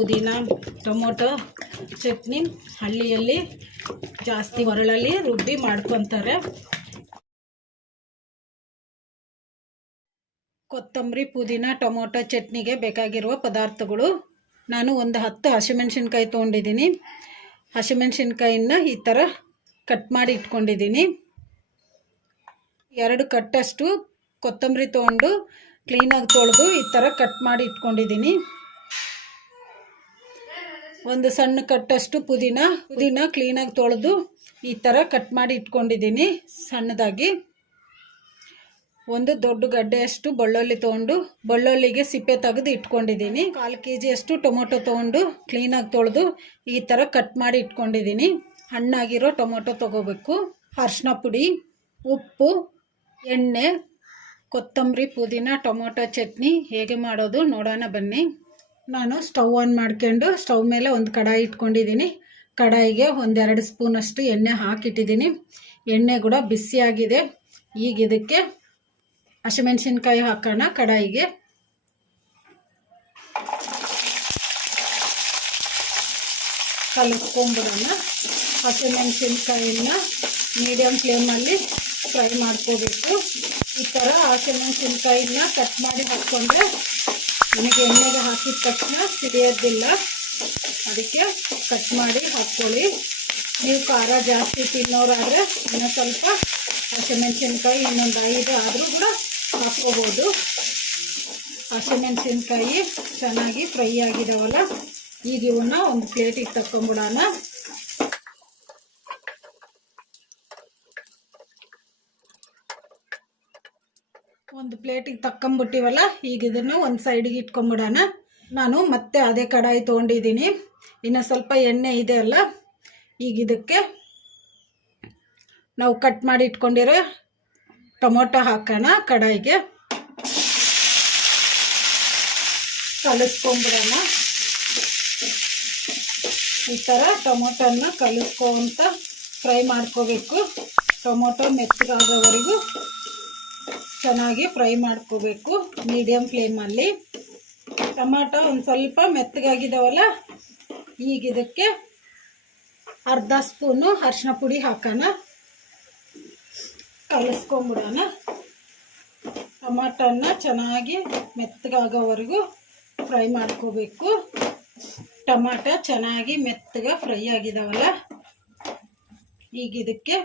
ಪುದೀನ ಟೊಮೊಟೊ ಚಟ್ನಿ ಹಳ್ಳಿಯಲ್ಲಿ ಜಾಸ್ತಿ ಹೊರಳಲ್ಲಿ ರುಬ್ಬಿ ಮಾಡ್ಕೊತಾರೆ ಕೊತ್ತಂಬರಿ ಪುದೀನ ಟೊಮೊಟೊ ಚಟ್ನಿಗೆ ಬೇಕಾಗಿರುವ ಪದಾರ್ಥಗಳು ನಾನು ಒಂದು ಹತ್ತು ಹಸಿಮೆಣ್ಸಿನ್ಕಾಯಿ ತೊಗೊಂಡಿದ್ದೀನಿ ಹಸಿಮೆಣ್ಸಿನ್ಕಾಯಿನ ಈ ಥರ ಕಟ್ ಮಾಡಿ ಇಟ್ಕೊಂಡಿದ್ದೀನಿ ಎರಡು ಕಟ್ಟಷ್ಟು ಕೊತ್ತಂಬರಿ ತೊಗೊಂಡು ಕ್ಲೀನಾಗಿ ತೊಳೆದು ಈ ಥರ ಕಟ್ ಮಾಡಿ ಇಟ್ಕೊಂಡಿದ್ದೀನಿ ಒಂದು ಸಣ್ಣ ಕಟ್ಟಷ್ಟು ಪುದೀನ ಪುದೀನ ಕ್ಲೀನಾಗಿ ತೊಳೆದು ಈ ಥರ ಕಟ್ ಮಾಡಿ ಇಟ್ಕೊಂಡಿದ್ದೀನಿ ಸಣ್ಣದಾಗಿ ಒಂದು ದೊಡ್ಡ ಗಡ್ಡೆಯಷ್ಟು ಬಳ್ಳೊಳ್ಳಿ ತೊಗೊಂಡು ಬಳ್ಳೊಳ್ಳಿಗೆ ಸಿಪ್ಪೆ ತೆಗೆದು ಇಟ್ಕೊಂಡಿದ್ದೀನಿ ಕಾಲು ಕೆ ಜಿಯಷ್ಟು ಟೊಮೊಟೊ ತೊಗೊಂಡು ಕ್ಲೀನಾಗಿ ತೊಳೆದು ಈ ಥರ ಕಟ್ ಮಾಡಿ ಇಟ್ಕೊಂಡಿದ್ದೀನಿ ಹಣ್ಣಾಗಿರೋ ಟೊಮೊಟೊ ತೊಗೋಬೇಕು ಅರ್ಶಿನ ಪುಡಿ ಉಪ್ಪು ಎಣ್ಣೆ ಕೊತ್ತಂಬರಿ ಪುದೀನ ಟೊಮೊಟೊ ಚಟ್ನಿ ಹೇಗೆ ಮಾಡೋದು ನೋಡೋಣ ಬನ್ನಿ ನಾನು ಸ್ಟವ್ ಆನ್ ಮಾಡ್ಕೊಂಡು ಸ್ಟವ್ ಮೇಲೆ ಒಂದು ಕಡಾಯಿ ಇಟ್ಕೊಂಡಿದ್ದೀನಿ ಕಡಾಯಿಗೆ ಒಂದೆರಡು ಸ್ಪೂನಷ್ಟು ಎಣ್ಣೆ ಹಾಕಿಟ್ಟಿದ್ದೀನಿ ಎಣ್ಣೆ ಕೂಡ ಬಿಸಿಯಾಗಿದೆ ಈಗ ಇದಕ್ಕೆ ಹಸಿಮೆಣ್ಸಿನ್ಕಾಯಿ ಹಾಕೋಣ ಕಡಾಯಿಗೆ ಕಲಿಸ್ಕೊಂಬಿಡೋಣ ಹಸಿಮೆಣ್ಸಿನ್ಕಾಯಿನ ಮೀಡಿಯಮ್ ಫ್ಲೇಮಲ್ಲಿ ಫ್ರೈ ಮಾಡ್ಕೋಬೇಕು ಈ ಥರ ಹಸಿಮೆಣ್ಸಿನ್ಕಾಯಿನ ಕಟ್ ಮಾಡಿ ಹಾಕ್ಕೊಂಡ್ರೆ ನನಗೆ ಎಣ್ಣೆಗೆ ಹಾಕಿದ ತಕ್ಷಣ ಸಿಡಿಯೋದಿಲ್ಲ ಅದಕ್ಕೆ ಕಟ್ ಮಾಡಿ ಹಾಕ್ಕೊಳ್ಳಿ ನೀವು ಖಾರ ಜಾಸ್ತಿ ತಿನ್ನೋರಾದರೆ ಇನ್ನೂ ಸ್ವಲ್ಪ ಹಸಿಮೆಣಸಿನ್ಕಾಯಿ ಇನ್ನೊಂದು ಐದು ಆದರೂ ಕೂಡ ಹಾಕ್ಕೋಬೋದು ಹಸಿಮೆಣಸಿನ್ಕಾಯಿ ಚೆನ್ನಾಗಿ ಫ್ರೈ ಆಗಿದಾವಲ್ಲ ಈಗ ಇವನ್ನ ಒಂದು ಪ್ಲೇಟಿಗೆ ತಕ್ಕೊಂಬಿಡೋಣ ಒಂದು ಪ್ಲೇಟಿಗೆ ತಕ್ಕೊಂಬಿಟ್ಟಿವಲ್ಲ ಈಗ ಇದನ್ನು ಒಂದು ಸೈಡಿಗೆ ಇಟ್ಕೊಂಬಿಡೋಣ ನಾನು ಮತ್ತೆ ಅದೇ ಕಡಾಯಿ ತೊಗೊಂಡಿದ್ದೀನಿ ಇನ್ನು ಸ್ವಲ್ಪ ಎಣ್ಣೆ ಇದೆ ಅಲ್ಲ ಈಗ ಇದಕ್ಕೆ ನಾವು ಕಟ್ ಮಾಡಿ ಇಟ್ಕೊಂಡಿರೋ ಟೊಮೊಟೊ ಹಾಕೋಣ ಕಡಾಯಿಗೆ ಕಲಿಸ್ಕೊಂಬಿಡೋಣ ಈ ಥರ ಟೊಮೊಟೊನ ಕಲಿಸ್ಕೊಂತ ಫ್ರೈ ಮಾಡ್ಕೋಬೇಕು ಟೊಮೊಟೊ ಮೆತ್ತಗಾಗೋವರೆಗೂ ಚೆನ್ನಾಗಿ ಫ್ರೈ ಮಾಡ್ಕೋಬೇಕು ಮೀಡಿಯಮ್ ಫ್ಲೇಮಲ್ಲಿ ಟೊಮಾಟೊ ಒಂದು ಸ್ವಲ್ಪ ಮೆತ್ತಗಾಗಿದ್ದಾವಲ್ಲ ಈಗ ಇದಕ್ಕೆ ಅರ್ಧ ಸ್ಪೂನು ಅರಿಶಿನ ಪುಡಿ ಹಾಕೋಣ ಕಲಿಸ್ಕೊಂಬಿಡೋಣ ಟೊಮಾಟೋನ ಚೆನ್ನಾಗಿ ಮೆತ್ತಗಾಗೋವರೆಗೂ ಫ್ರೈ ಮಾಡ್ಕೋಬೇಕು ಟೊಮಾಟೊ ಚೆನ್ನಾಗಿ ಮೆತ್ತಗ ಫ್ರೈ ಆಗಿದಾವಲ್ಲ ಈಗ ಇದಕ್ಕೆ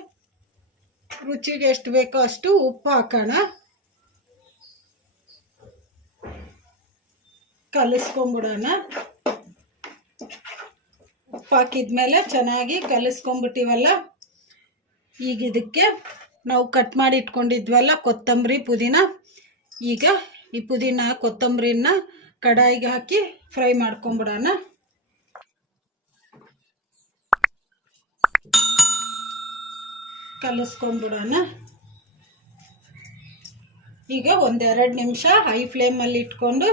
ರುಚಿಗೆ ಎಷ್ಟು ಬೇಕೋ ಅಷ್ಟು ಉಪ್ಪು ಹಾಕೋಣ ಕಲಿಸ್ಕೊಂಬಿಡೋಣ ಉಪ್ಪಾಕಿದ್ಮೇಲೆ ಚೆನ್ನಾಗಿ ಕಲಿಸ್ಕೊಂಬಿಟ್ಟಿವಲ್ಲ ಈಗ ಇದಕ್ಕೆ ನಾವು ಕಟ್ ಮಾಡಿ ಇಟ್ಕೊಂಡಿದ್ವಲ್ಲ ಕೊತ್ತಂಬರಿ ಪುದೀನ ಈಗ ಈ ಪುದೀನ ಕೊತ್ತಂಬರಿನ ಕಡಾಯಿಗೆ ಹಾಕಿ ಫ್ರೈ ಮಾಡ್ಕೊಂಬಿಡೋಣ ಕಲಿಸ್ಕೊಂಬಿಡೋಣ ಈಗ ಒಂದೆರಡು ನಿಮಿಷ ಹೈ ಫ್ಲೇಮಲ್ಲಿ ಇಟ್ಕೊಂಡು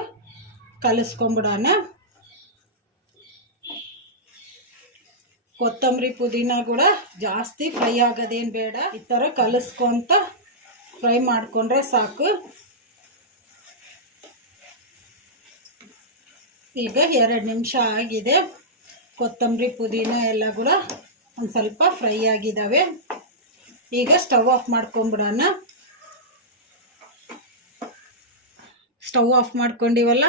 ಕಲಿಸ್ಕೊಂಬಿಡೋಣ ಕೊತ್ತಂಬರಿ ಪುದೀನ ಕೂಡ ಜಾಸ್ತಿ ಫ್ರೈ ಆಗೋದೇನು ಬೇಡ ಈ ಥರ ಕಲಿಸ್ಕೊಂತ ಫ್ರೈ ಮಾಡಿಕೊಂಡ್ರೆ ಸಾಕು ಈಗ ಎರಡು ನಿಮಿಷ ಆಗಿದೆ ಕೊತ್ತಂಬರಿ ಪುದೀನ ಎಲ್ಲ ಕೂಡ ಒಂದು ಸ್ವಲ್ಪ ಫ್ರೈ ಆಗಿದ್ದಾವೆ ಈಗ ಸ್ಟವ್ ಆಫ್ ಮಾಡ್ಕೊಂಬಿಡೋಣ ಸ್ಟವ್ ಆಫ್ ಮಾಡ್ಕೊಂಡಿವಲ್ಲ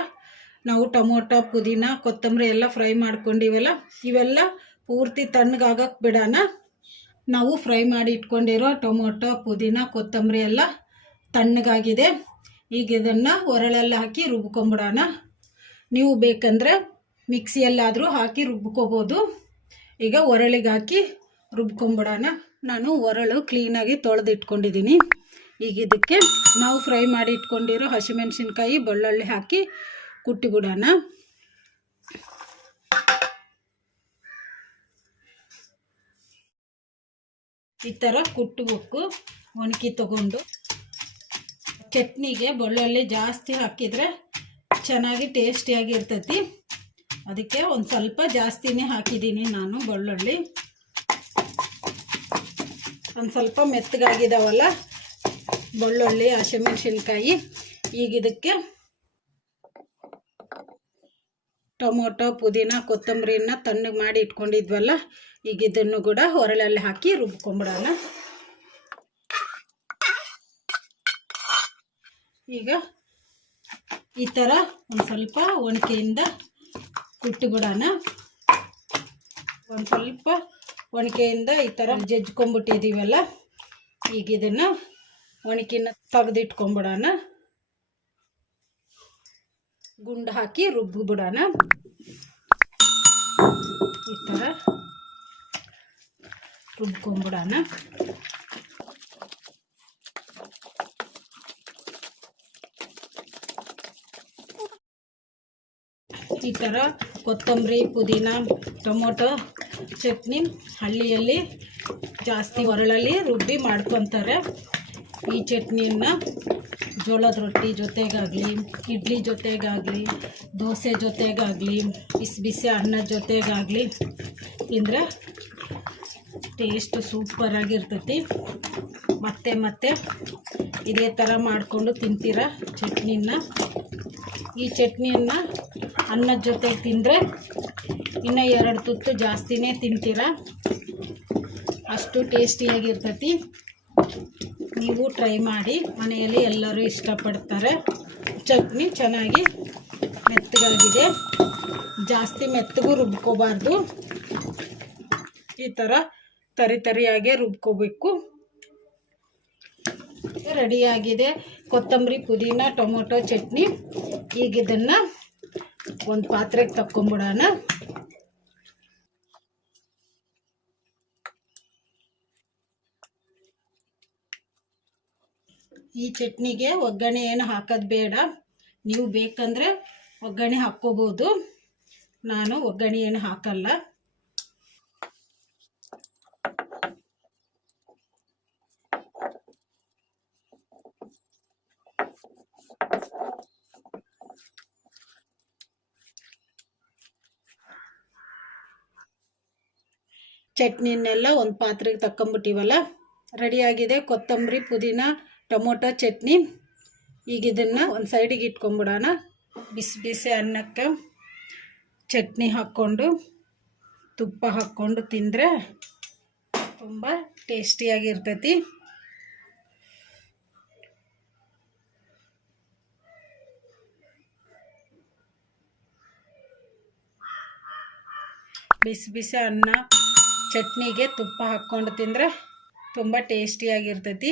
ನಾವು ಟೊಮೊಟೊ ಪುದೀನ ಕೊತ್ತಂಬರಿ ಎಲ್ಲ ಫ್ರೈ ಮಾಡ್ಕೊಂಡಿವೆಲ್ಲ ಇವೆಲ್ಲ ಪೂರ್ತಿ ತಣ್ಣಗಾಗಕ್ಕೆ ಬಿಡೋಣ ನಾವು ಫ್ರೈ ಮಾಡಿ ಇಟ್ಕೊಂಡಿರೋ ಟೊಮೊಟೊ ಪುದೀನ ಕೊತ್ತಂಬರಿ ಎಲ್ಲ ತಣ್ಣಗಾಗಿದೆ ಈಗ ಇದನ್ನು ಒರಳೆಲ್ಲ ಹಾಕಿ ರುಬ್ಕೊಂಬಿಡೋಣ ನೀವು ಬೇಕಂದರೆ ಮಿಕ್ಸಿಯಲ್ಲಾದರೂ ಹಾಕಿ ರುಬ್ಕೋಬೋದು ಈಗ ಒರಳಿಗೆ ಹಾಕಿ ರುಬ್ಕೊಂಬಿಡೋಣ ನಾನು ಒರಳು ಕ್ಲೀನಾಗಿ ತೊಳೆದಿಟ್ಕೊಂಡಿದ್ದೀನಿ ಈಗ ಇದಕ್ಕೆ ನಾವು ಫ್ರೈ ಮಾಡಿ ಇಟ್ಕೊಂಡಿರೋ ಹಸಿಮೆಣ್ಸಿನ್ಕಾಯಿ ಬೆಳ್ಳುಳ್ಳಿ ಹಾಕಿ ಕುಟ್ಟಿ ಬಿಡೋಣ ಈ ಥರ ಕುಟ್ಟಬೇಕು ಒಣಗಿ ತಗೊಂಡು ಚಟ್ನಿಗೆ ಬೆಳ್ಳುಳ್ಳಿ ಜಾಸ್ತಿ ಹಾಕಿದರೆ ಚೆನ್ನಾಗಿ ಟೇಸ್ಟಿಯಾಗಿರ್ತೈತಿ ಅದಕ್ಕೆ ಒಂದು ಸ್ವಲ್ಪ ಜಾಸ್ತಿನೇ ಹಾಕಿದ್ದೀನಿ ನಾನು ಬೆಳ್ಳುಳ್ಳಿ ಒಂದು ಸ್ವಲ್ಪ ಮೆತ್ತಗಾಗಿದ್ದಾವಲ್ಲ ಬೆಳ್ಳುಳ್ಳಿ ಹಸಿಮೆಣ್ಸಿನ್ಕಾಯಿ ಈಗ ಇದಕ್ಕೆ ಟೊಮೊಟೊ ಪುದೀನ ಕೊತ್ತಂಬರಿನ ತಣ್ಣಗೆ ಮಾಡಿ ಇಟ್ಕೊಂಡಿದ್ವಲ್ಲ ಈಗ ಇದನ್ನು ಕೂಡ ಹೊರಳಲ್ಲಿ ಹಾಕಿ ರುಬ್ಕೊಂಬಿಡೋಣ ಈಗ ಈ ಥರ ಒಂದು ಸ್ವಲ್ಪ ಒಣಕೆಯಿಂದ ಬಿಡೋಣ ಒಂದು ಸ್ವಲ್ಪ ಒಣಕೆಯಿಂದ ಈ ಥರ ಜಜ್ಕೊಂಬಿಟ್ಟಿದ್ದೀವಲ್ಲ ಈಗ ಇದನ್ನು ಒಣಕಿನ ತೆಗೆದಿಟ್ಕೊಂಬಿಡೋಣ ಗುಂಡು ಹಾಕಿ ಬಿಡೋಣ ಈ ಥರ ರುಬ್ಕೊಂಬಿಡೋಣ ಈ ಥರ ಕೊತ್ತಂಬರಿ ಪುದೀನ ಟೊಮೊಟೊ ಚಟ್ನಿ ಹಳ್ಳಿಯಲ್ಲಿ ಜಾಸ್ತಿ ಹೊರಳಲ್ಲಿ ರುಬ್ಬಿ ಮಾಡ್ಕೊತಾರೆ ಈ ಚಟ್ನಿಯನ್ನು ಜೋಳದ ರೊಟ್ಟಿ ಜೊತೆಗಾಗಲಿ ಇಡ್ಲಿ ಜೊತೆಗಾಗಲಿ ದೋಸೆ ಜೊತೆಗಾಗಲಿ ಬಿಸಿ ಬಿಸಿ ಅನ್ನ ಜೊತೆಗಾಗಲಿ ತಿಂದರೆ ಟೇಸ್ಟ್ ಸೂಪರಾಗಿರ್ತೈತಿ ಮತ್ತೆ ಮತ್ತೆ ಇದೇ ಥರ ಮಾಡಿಕೊಂಡು ತಿಂತೀರ ಚಟ್ನಿನ ಈ ಚಟ್ನಿಯನ್ನು ಅನ್ನದ ಜೊತೆಗೆ ತಿಂದರೆ ಇನ್ನೂ ಎರಡು ತುತ್ತು ಜಾಸ್ತಿನೇ ತಿಂತೀರ ಅಷ್ಟು ಟೇಸ್ಟಿಯಾಗಿರ್ತೈತಿ ನೀವು ಟ್ರೈ ಮಾಡಿ ಮನೆಯಲ್ಲಿ ಎಲ್ಲರೂ ಇಷ್ಟಪಡ್ತಾರೆ ಚಟ್ನಿ ಚೆನ್ನಾಗಿ ಮೆತ್ತಗಾಗಿದೆ ಜಾಸ್ತಿ ಮೆತ್ತಗೂ ರುಬ್ಕೋಬಾರ್ದು ಈ ಥರ ತರಿ ತರಿಯಾಗೆ ರುಬ್ಕೋಬೇಕು ರೆಡಿಯಾಗಿದೆ ಕೊತ್ತಂಬರಿ ಪುದೀನ ಟೊಮೊಟೊ ಚಟ್ನಿ ಈಗ ಒಂದು ಪಾತ್ರೆಗೆ ತಕ್ಕೊಂಬಿಡೋಣ ಈ ಚಟ್ನಿಗೆ ಒಗ್ಗರಣೆ ಏನು ಹಾಕೋದು ಬೇಡ ನೀವು ಬೇಕಂದರೆ ಒಗ್ಗರಣೆ ಹಾಕ್ಕೋಬೋದು ನಾನು ಒಗ್ಗರಣೆ ಏನು ಹಾಕಲ್ಲ ಚಟ್ನಿನೆಲ್ಲ ಒಂದು ಪಾತ್ರೆಗೆ ರೆಡಿ ರೆಡಿಯಾಗಿದೆ ಕೊತ್ತಂಬರಿ ಪುದೀನ ಟೊಮೊಟೊ ಚಟ್ನಿ ಈಗ ಇದನ್ನು ಒಂದು ಸೈಡಿಗೆ ಇಟ್ಕೊಂಡ್ಬಿಡೋಣ ಬಿಸಿ ಬಿಸಿ ಅನ್ನಕ್ಕೆ ಚಟ್ನಿ ಹಾಕ್ಕೊಂಡು ತುಪ್ಪ ಹಾಕ್ಕೊಂಡು ತಿಂದರೆ ತುಂಬ ಟೇಸ್ಟಿಯಾಗಿರ್ತೈತಿ ಬಿಸಿ ಬಿಸಿ ಅನ್ನ ಚಟ್ನಿಗೆ ತುಪ್ಪ ಹಾಕ್ಕೊಂಡು ತಿಂದರೆ ತುಂಬ ಟೇಸ್ಟಿಯಾಗಿರ್ತೈತಿ